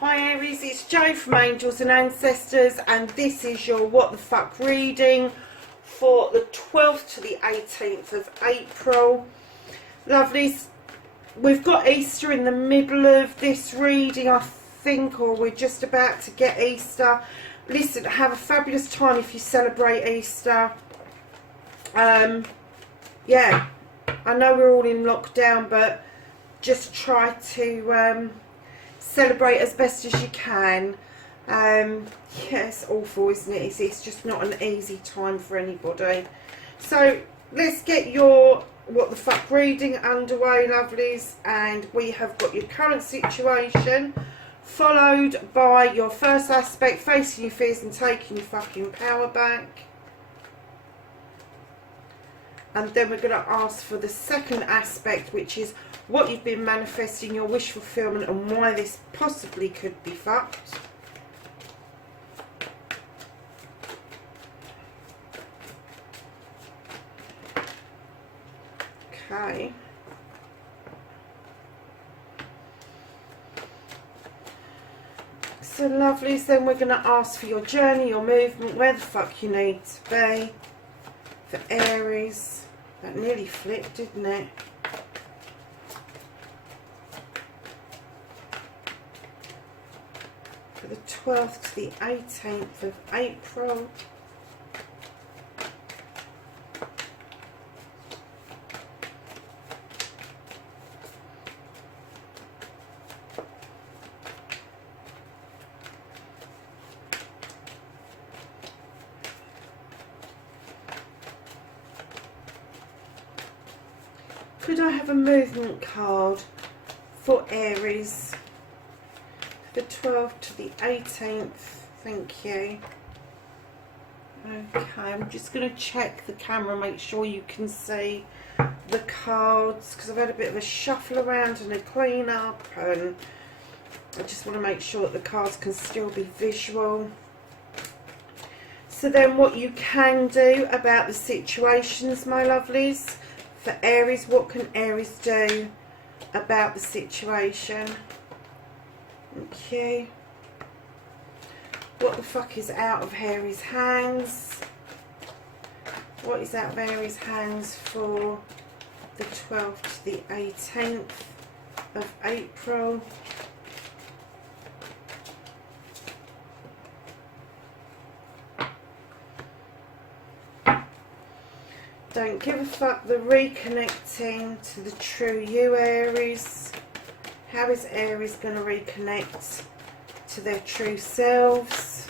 Hi Aries, it's Jo from Angels and Ancestors, and this is your What the Fuck reading for the 12th to the 18th of April. Lovelies, we've got Easter in the middle of this reading, I think, or we're just about to get Easter. Listen, have a fabulous time if you celebrate Easter. Yeah, I know we're all in lockdown, but just try to celebrate as best as you can. Yeah, it's awful, isn't it? It's just not an easy time for anybody. So let's get your What the Fuck reading underway, lovelies. And we have got your current situation, followed by your first aspect, facing your fears and taking your fucking power back. And then we're going to ask for the second aspect, which is what you've been manifesting, your wish fulfillment, and why this possibly could be fucked. Okay. So lovelies, then we're going to ask for your journey, your movement, where the fuck you need to be. For Aries. That nearly flipped, didn't it? For the 12th to the 18th of April. Could I have a movement card for Aries? The 12th to the 18th. Thank you. Okay, I'm just going to check the camera, make sure you can see the cards, because I've had a bit of a shuffle around and a clean up, and I just want to make sure that the cards can still be visual. So then what you can do about the situations, my lovelies. For Aries, what can Aries do about the situation? Thank you. What the fuck is out of Aries' hands? What is out of Aries' hands for the 12th to the 18th of April? Don't give a fuck, the reconnecting to the true you, Aries. How is Aries going to reconnect to their true selves?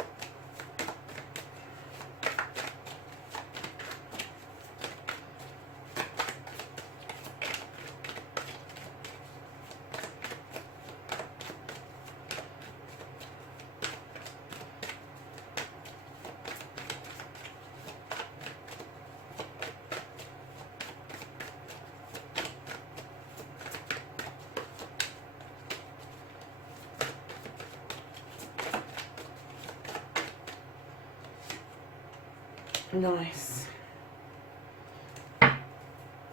Nice.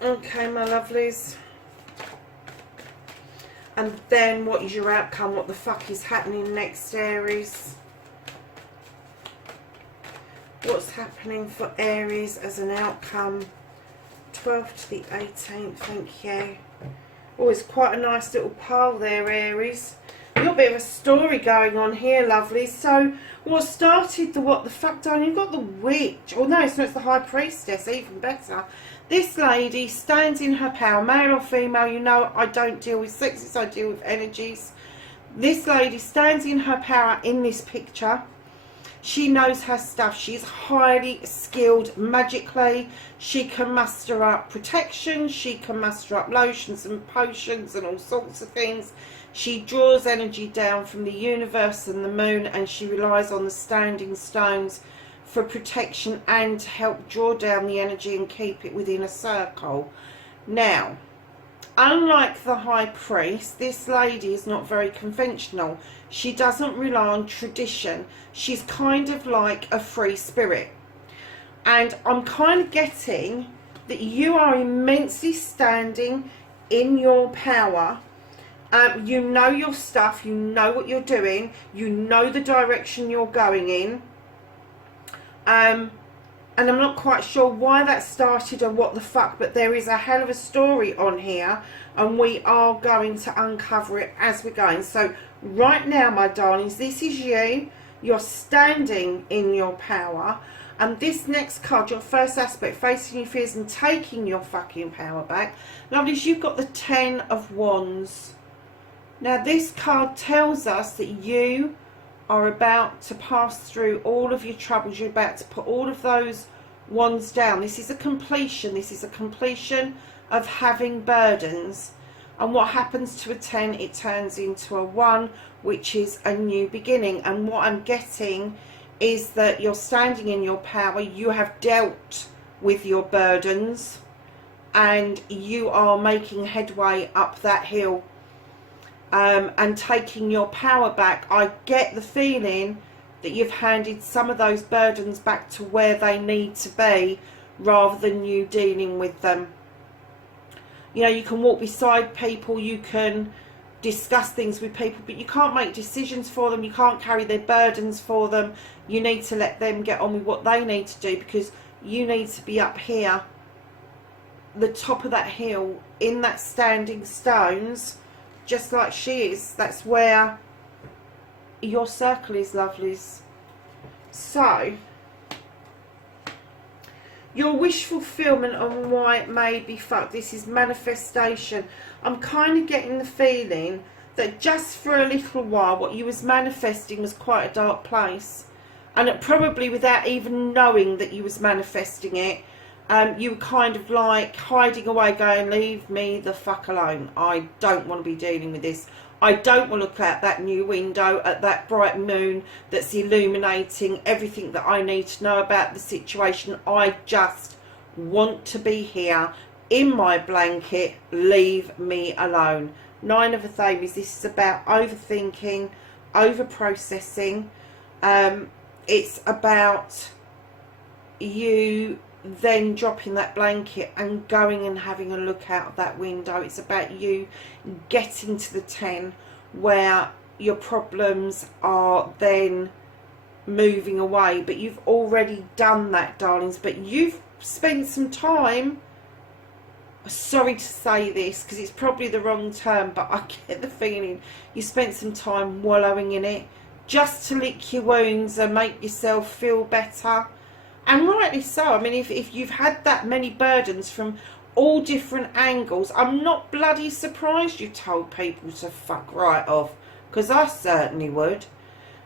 Okay, my lovelies. And then what is your outcome? What the fuck is happening next, Aries? What's happening for Aries as an outcome? 12th to the 18th, thank you. Oh, it's quite a nice little pile there, Aries. You've got a bit of a story going on here, lovely. So, what started the what the fuck done? You've got the witch. Oh, no, it's not, it's the high priestess, even better. This lady stands in her power, male or female. You know, I don't deal with sexes, I deal with energies. This lady stands in her power in this picture. She knows her stuff. She's highly skilled magically. She can muster up protection. She can muster up lotions and potions and all sorts of things. She draws energy down from the universe and the moon, and she relies on the standing stones for protection and to help draw down the energy and keep it within a circle. Now, unlike the high priest, this lady is not very conventional. She doesn't rely on tradition. She's kind of like a free spirit. And I'm kind of getting that you are immensely standing in your power You know your stuff, you know what you're doing, you know the direction you're going in. And I'm not quite sure why that started or what the fuck, but there is a hell of a story on here, and we are going to uncover it as we're going. So right now, my darlings, this is you. You're standing in your power. And this next card, your first aspect, facing your fears and taking your fucking power back. Lovelies, you've got the 10 of Wands. Now, this card tells us that you are about to pass through all of your troubles. You're about to put all of those wands down. This is a completion. This is a completion of having burdens. And what happens to a 10? It turns into a 1, which is a new beginning. And what I'm getting is that you're standing in your power. You have dealt with your burdens and you are making headway up that hill. And taking your power back. I get the feeling that you've handed some of those burdens back to where they need to be, rather than you dealing with them. You know, you can walk beside people, you can discuss things with people, but you can't make decisions for them, you can't carry their burdens for them. You need to let them get on with what they need to do, because you need to be up here, the top of that hill, in that standing stones, just like she is. That's where your circle is, lovelies. So, your wish fulfillment and why it may be fucked. This is manifestation. I'm kind of getting the feeling that just for a little while, what you was manifesting was quite a dark place. And it probably without even knowing that you was manifesting it, you were kind of like hiding away, going, leave me the fuck alone. I don't want to be dealing with this. I don't want to look out that new window at that bright moon that's illuminating everything that I need to know about the situation. I just want to be here in my blanket. Leave me alone. 9 of Athames. This is about overthinking, over-processing. It's about you then dropping that blanket and going and having a look out of that window. It's about you getting to the 10 where your problems are then moving away. But you've already done that, darlings. But you've spent some time, sorry to say this because it's probably the wrong term, but I get the feeling you spent some time wallowing in it just to lick your wounds and make yourself feel better. And rightly so. I mean, if you've had that many burdens from all different angles, I'm not bloody surprised you told people to fuck right off, because I certainly would.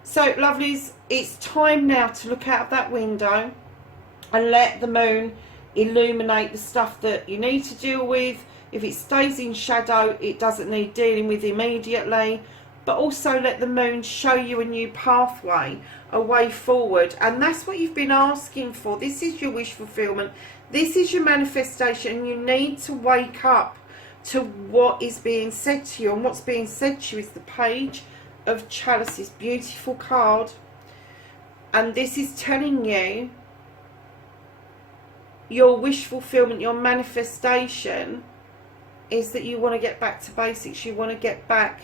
So, lovelies, it's time now to look out of that window and let the moon illuminate the stuff that you need to deal with. If it stays in shadow, it doesn't need dealing with immediately. But also let the moon show you a new pathway, a way forward. And that's what you've been asking for. This is your wish fulfillment. This is your manifestation. You need to wake up to what is being said to you. And what's being said to you is the Page of Chalices. Beautiful card. And this is telling you your wish fulfillment, your manifestation is that you want to get back to basics. You want to get back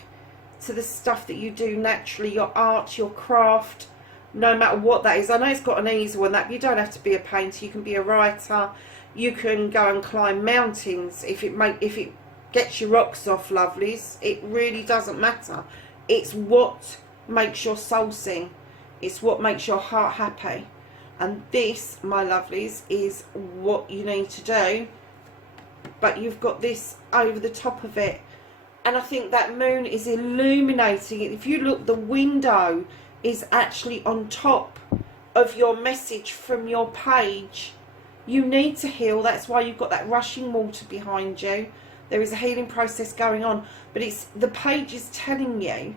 to the stuff that you do naturally, your art, your craft, no matter what that is. I know it's got an easel and that, but you don't have to be a painter. You can be a writer. You can go and climb mountains if it gets your rocks off, lovelies. It really doesn't matter. It's what makes your soul sing. It's what makes your heart happy. And this, my lovelies, is what you need to do. But you've got this over the top of it. And I think that moon is illuminating it. If you look, the window is actually on top of your message from your page. You need to heal. That's why you've got that rushing water behind you. There is a healing process going on. But it's the page is telling you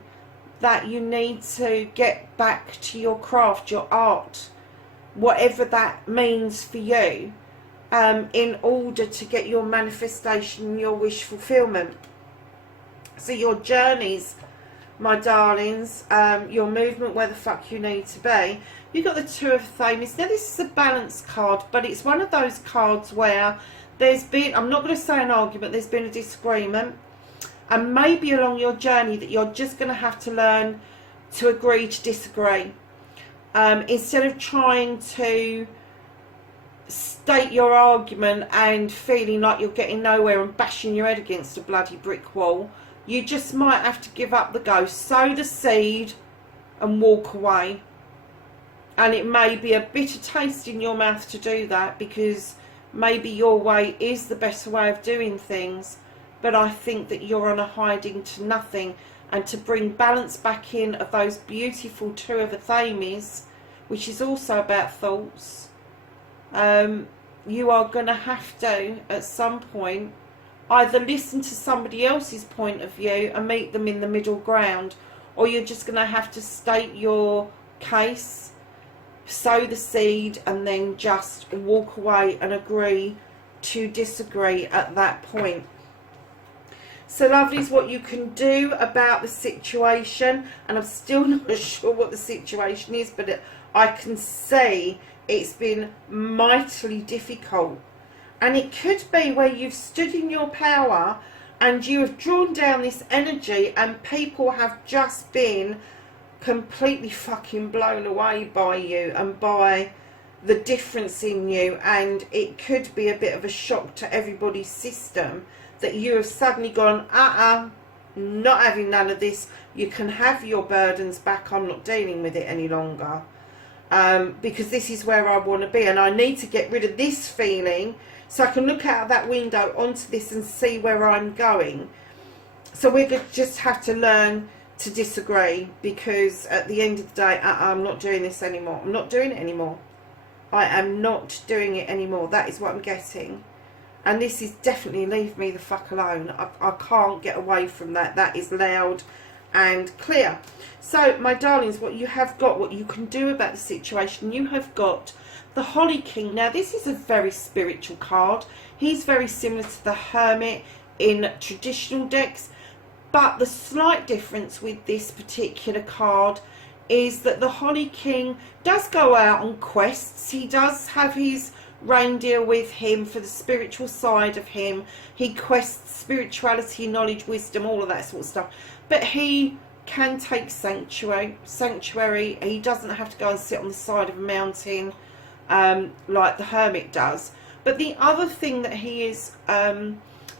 that you need to get back to your craft, your art, whatever that means for you, in order to get your manifestation, your wish fulfillment. So your journeys, my darlings, your movement, where the fuck you need to be. You've got the Two of Thames. Now this is a balance card, but it's one of those cards where there's been, I'm not going to say an argument, there's been a disagreement. And maybe along your journey that you're just going to have to learn to agree to disagree. Instead of trying to state your argument and feeling like you're getting nowhere and bashing your head against a bloody brick wall, you just might have to give up the ghost, sow the seed and walk away. And it may be a bitter taste in your mouth to do that, because maybe your way is the better way of doing things, but I think that you're on a hiding to nothing. And to bring balance back in of those beautiful Two of Athames, which is also about thoughts, you are going to have to, at some point, either listen to somebody else's point of view and meet them in the middle ground, or you're just going to have to state your case, sow the seed, and then just walk away and agree to disagree at that point. So lovelies, what you can do about the situation, and I'm still not sure what the situation is, but I can see it's been mightily difficult. And it could be where you've stood in your power and you have drawn down this energy, and people have just been completely fucking blown away by you and by the difference in you. And it could be a bit of a shock to everybody's system that you have suddenly gone, not having none of this. You can have your burdens back. I'm not dealing with it any longer. Because this is where I want to be, and I need to get rid of this feeling so I can look out that window onto this and see where I'm going. So we're going to just have to learn to disagree, because at the end of the day, I'm not doing this anymore. I'm not doing it anymore. I am not doing it anymore. That is what I'm getting. And this is definitely leave me the fuck alone. I can't get away from that. That is loud and clear. So, my darlings, what you have got, what you can do about the situation, you have got the Holly King. Now, this is a very spiritual card. He's very similar to the Hermit in traditional decks. But the slight difference with this particular card is that the Holly King does go out on quests. He does have his reindeer with him for the spiritual side of him. He quests spirituality, knowledge, wisdom, all of that sort of stuff. But he can take sanctuary. He doesn't have to go and sit on the side of a mountain like the Hermit does. But the other thing that he is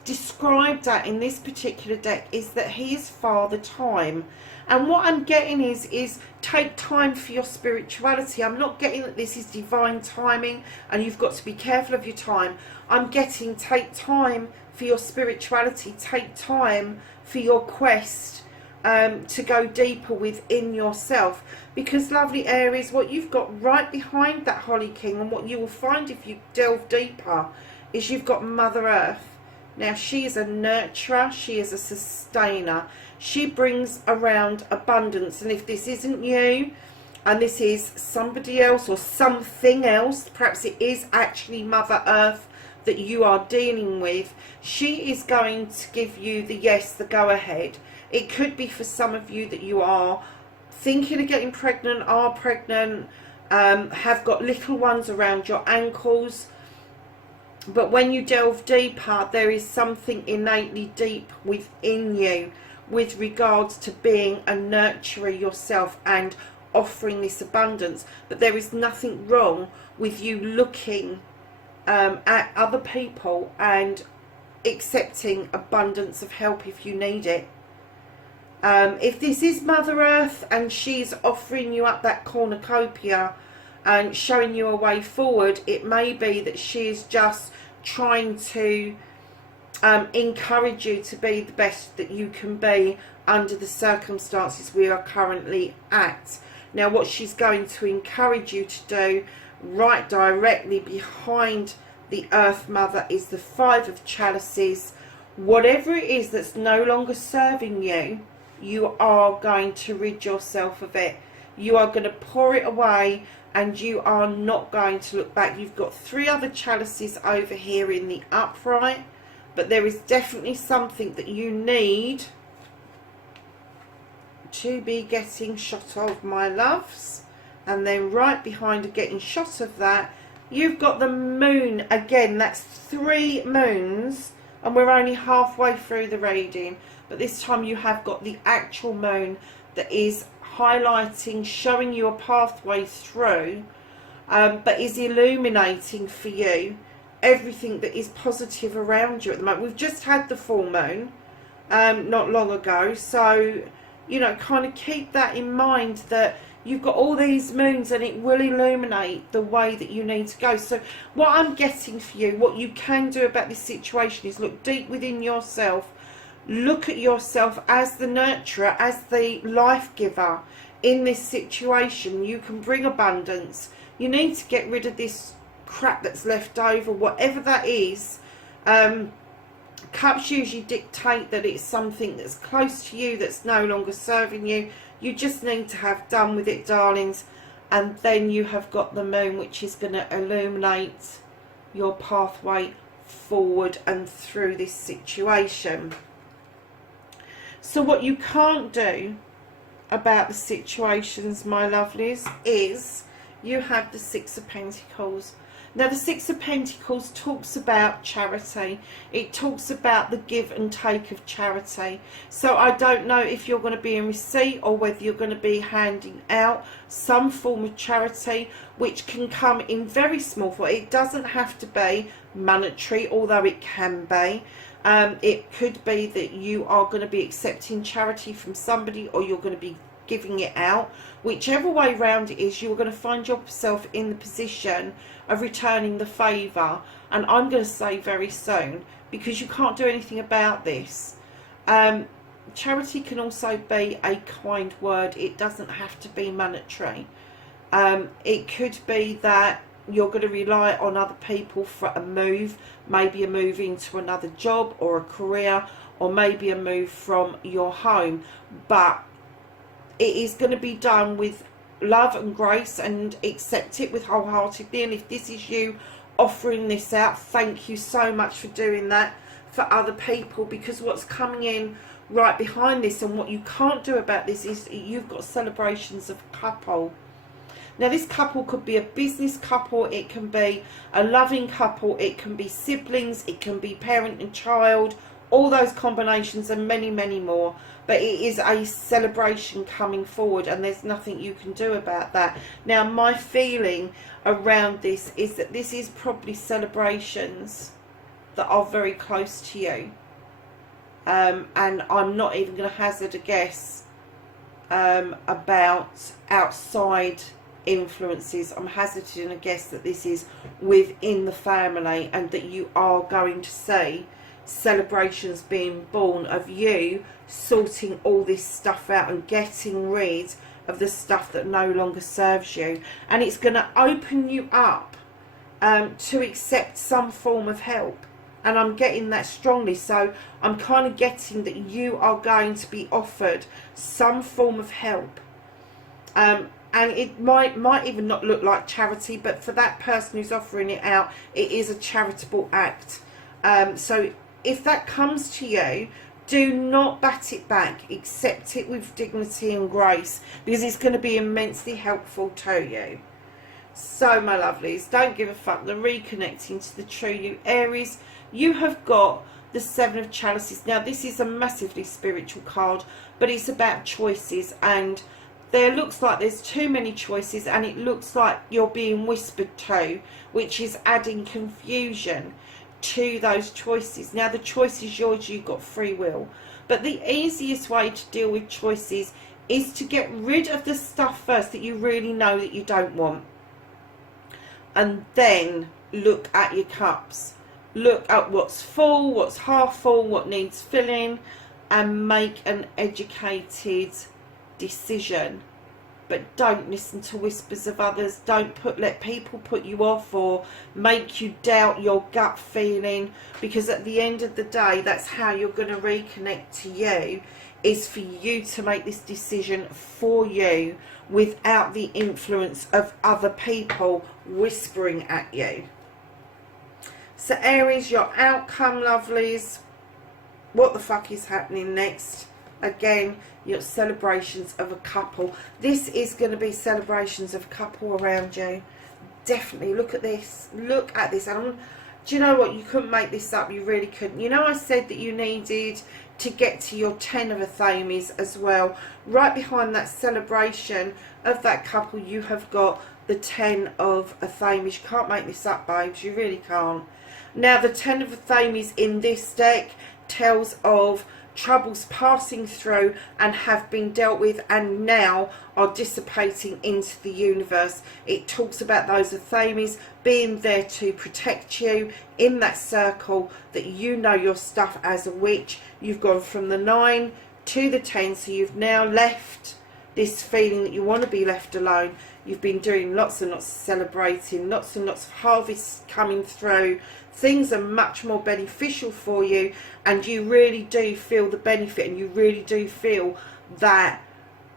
described at in this particular deck is that he is Father Time. And what I'm getting is take time for your spirituality. I'm not getting that this is divine timing and you've got to be careful of your time. I'm getting take time for your spirituality. Take time for your quest to go deeper within yourself. Because, lovely Aries, what you've got right behind that Holly King, and what you will find if you delve deeper, is you've got Mother Earth. Now, she is a nurturer. She is a sustainer. She brings around abundance. And if this isn't you, and this is somebody else or something else, perhaps it is actually Mother Earth that you are dealing with, she is going to give you the yes, the go ahead. It could be for some of you that you are thinking of getting pregnant, are pregnant, have got little ones around your ankles. But when you delve deeper, there is something innately deep within you with regards to being a nurturer yourself and offering this abundance. But there is nothing wrong with you looking at other people and accepting abundance of help if you need it. If this is Mother Earth and she's offering you up that cornucopia and showing you a way forward, it may be that she is just trying to encourage you to be the best that you can be under the circumstances we are currently at. Now, what she's going to encourage you to do right directly behind the Earth Mother is the Five of Chalices. Whatever it is that's no longer serving you, you are going to rid yourself of it. You are going to pour it away, and you are not going to look back. You've got three other chalices over here in the upright, but there is definitely something that you need to be getting shot of, my loves. And then right behind her getting shot of that, you've got the moon. Again, that's 3 moons, and we're only halfway through the reading. but this time you have got the actual moon that is highlighting, showing you a pathway through, but is illuminating for you everything that is positive around you at the moment. We've just had the full moon not long ago, so you know, kind of keep that in mind, that you've got all these moons and it will illuminate the way that you need to go. So what I'm getting for you, what you can do about this situation, is look deep within yourself. Look at yourself as the nurturer, as the life giver in this situation. You can bring abundance. You need to get rid of this crap that's left over, whatever that is. Cups usually dictate that it's something that's close to you, that's no longer serving you. You just need to have done with it, darlings. And then you have got the moon, which is going to illuminate your pathway forward and through this situation. So what you can't do about the situations, my lovelies, is you have the Six of Pentacles. Now the Six of Pentacles talks about charity. It talks about the give and take of charity. So I don't know if you're going to be in receipt or whether you're going to be handing out some form of charity, which can come in very small form. It doesn't have to be monetary, although it can be. It could be that you are going to be accepting charity from somebody, or you're going to be giving it out. Whichever way round it is, you're going to find yourself in the position of returning the favour, and I'm going to say very soon, because you can't do anything about this. Charity can also be a kind word. It doesn't have to be monetary. It could be that you're going to rely on other people for a move, maybe a move into another job or a career, or maybe a move from your home, but it is going to be done with love and grace, and accept it with wholeheartedly. And if this is you offering this out, thank you so much for doing that for other people, because what's coming in right behind this, and what you can't do about this, is you've got celebrations of a couple. Now this couple could be a business couple, it can be a loving couple, it can be siblings, it can be parent and child, all those combinations and many, many more. But it is a celebration coming forward, and there's nothing you can do about that. Now my feeling around this is that this is probably celebrations that are very close to you. And I'm not even going to hazard a guess about outside influences. I'm hazarding a guess that this is within the family, and that you are going to see celebrations being born of you sorting all this stuff out and getting rid of the stuff that no longer serves you. And it's going to open you up to accept some form of help, and I'm getting that strongly. So I'm kind of getting that you are going to be offered some form of help, and it might even not look like charity, but for that person who's offering it out, it is a charitable act. So if that comes to you, do not bat it back. Accept it with dignity and grace, because it's going to be immensely helpful to you. So my lovelies, don't give a fuck. The reconnecting to the true you, Aries. You have got the Seven of Chalices. Now this is a massively spiritual card, but it's about choices, and there looks like there's too many choices, and it looks like you're being whispered to, which is adding confusion to those choices. Now the choice is yours, you've got free will, but the easiest way to deal with choices is to get rid of the stuff first that you really know that you don't want, and then look at your cups. Look at what's full, what's half full, what needs filling, and make an educated decision. But don't listen to whispers of others. Don't let people put you off or make you doubt your gut feeling, because at the end of the day, that's how you're going to reconnect to you, is for you to make this decision for you without the influence of other people whispering at you. So Aries, your outcome, lovelies. What the fuck is happening next? Again, your celebrations of a couple. This is going to be celebrations of a couple around you. Definitely. Look at this. Look at this. And do you know what? You couldn't make this up. You really couldn't. You know, I said that you needed to get to your 10 of Athames as well. Right behind that celebration of that couple, you have got the 10 of Athames. You can't make this up, babes. You really can't. Now, the 10 of Athames in this deck tells of troubles passing through and have been dealt with and now are dissipating into the universe. It talks about those Athames being there to protect you in that circle, that you know your stuff as a witch. You've gone from the 9 to the 10, so you've now left this feeling that you want to be left alone. You've been doing lots and lots of celebrating, lots and lots of harvests coming through. Things are much more beneficial for you, and you really do feel the benefit, and you really do feel that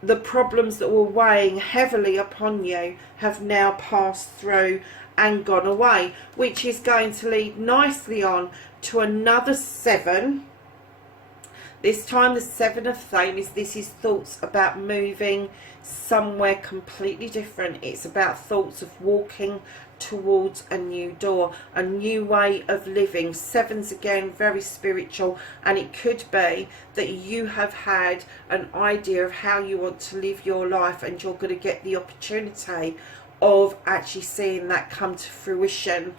the problems that were weighing heavily upon you have now passed through and gone away, which is going to lead nicely on to another 7. This time the 7 of Athames. This is thoughts about moving somewhere completely different. It's about thoughts of walking towards a new door, a new way of living. 7's again very spiritual, and it could be that you have had an idea of how you want to live your life, and you're going to get the opportunity of actually seeing that come to fruition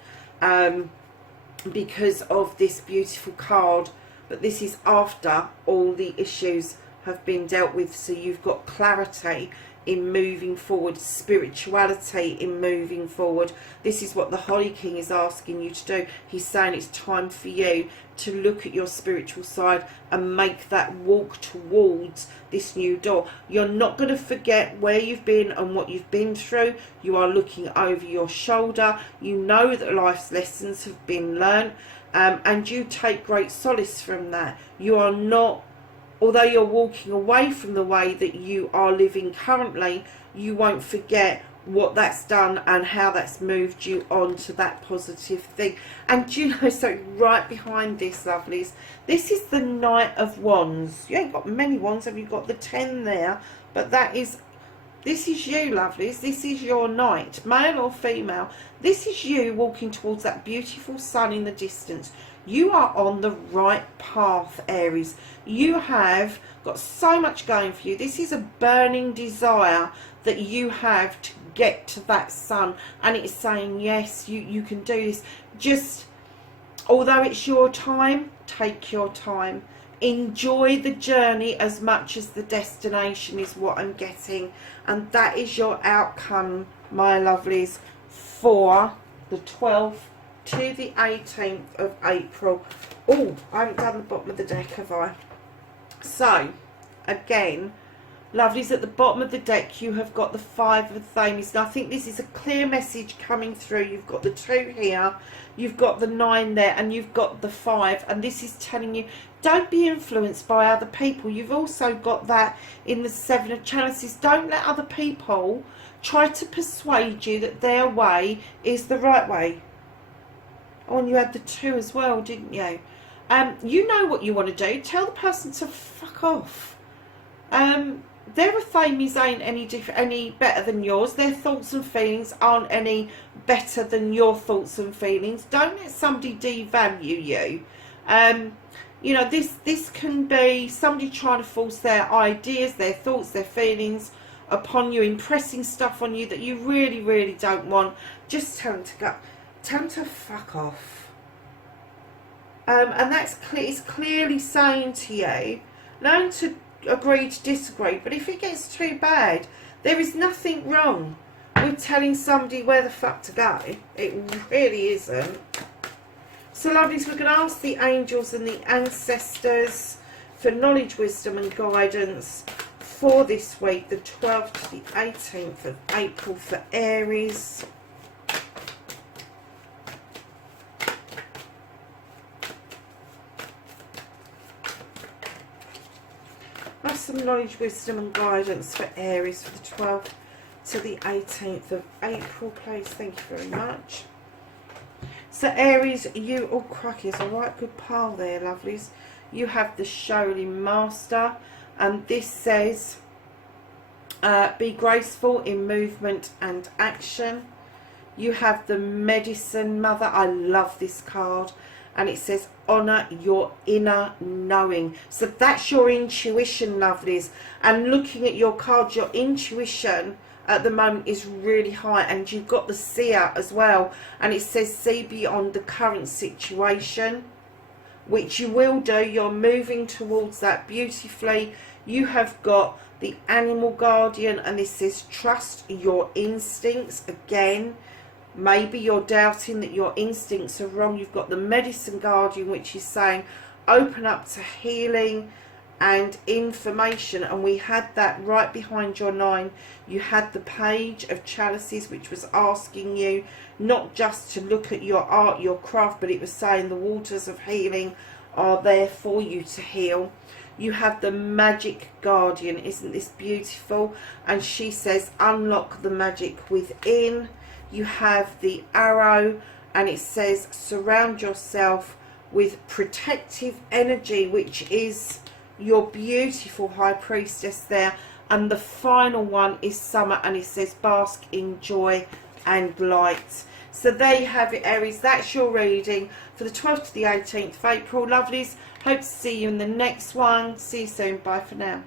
because of this beautiful card. But this is after all the issues have been dealt with, so you've got clarity in moving forward, spirituality in moving forward. This is what the Holy King is asking you to do. He's saying it's time for you to look at your spiritual side and make that walk towards this new door. You're not going to forget where you've been and what you've been through. You are looking over your shoulder. You know that life's lessons have been learned, and you take great solace from that. You are not, although you're walking away from the way that you are living currently, you won't forget what that's done and how that's moved you on to that positive thing. And you know, so right behind this, lovelies, this is the Knight of Wands. You ain't got many wands, have you? Got the 10 there, but this is you, lovelies. This is your knight, male or female. This is you walking towards that beautiful sun in the distance. You are on the right path, Aries. You have got so much going for you. This is a burning desire that you have to get to that sun. And it's saying, yes, you can do this. Just, although it's your time, take your time. Enjoy the journey as much as the destination is what I'm getting. And that is your outcome, my lovelies, for the 12th to the 18th of April. Oh, I haven't done the bottom of the deck, have I? So, again, lovelies, at the bottom of the deck you have got the 5 of Athames. Now, I think this is a clear message coming through. You've got the 2 here, you've got the 9 there, and you've got the 5. And this is telling you, don't be influenced by other people. You've also got that in the 7 of Chalices. Don't let other people try to persuade you that their way is the right way. Oh, and you had the 2 as well, didn't you? You know what you want to do. Tell the person to fuck off. Their Athames ain't any better than yours. Their thoughts and feelings aren't any better than your thoughts and feelings. Don't let somebody devalue you. You know, this can be somebody trying to force their ideas, their thoughts, their feelings upon you, impressing stuff on you that you really, really don't want. Just tell them to go. Tell them to fuck off. And that's it's clearly saying to you, learn to agree to disagree. But if it gets too bad, there is nothing wrong with telling somebody where the fuck to go. It really isn't. So, lovelies, we're going to ask the angels and the ancestors for knowledge, wisdom and guidance for this week, the 12th to the 18th of April for Aries. Have some knowledge, wisdom and guidance for Aries for the 12th to the 18th of April, please. Thank you very much. So Aries, you, oh crikey, there's a right good pile there, lovelies. You have the Shaolin Master, and this says, be graceful in movement and action. You have the Medicine Mother. I love this card. and it says honour your inner knowing. So that's your intuition, lovelies. And looking at your cards, your intuition at the moment is really high, and you've got the seer as well, and it says see beyond the current situation, which you will do. You're moving towards that beautifully. You have got the animal guardian, and this says trust your instincts. Again, maybe you're doubting that your instincts are wrong. You've got the medicine guardian, which is saying open up to healing and information. And we had that right behind your 9. You had the page of chalices, which was asking you not just to look at your art, your craft, but it was saying the waters of healing are there for you to heal. You have the magic guardian. Isn't this beautiful? And she says unlock the magic within. You have the arrow, and it says surround yourself with protective energy, which is your beautiful high priestess there. And the final one is summer, and it says bask in joy and light. So there you have it, Aries. That's your reading for the 12th to the 18th of April. Lovelies, hope to see you in the next one. See you soon. Bye for now.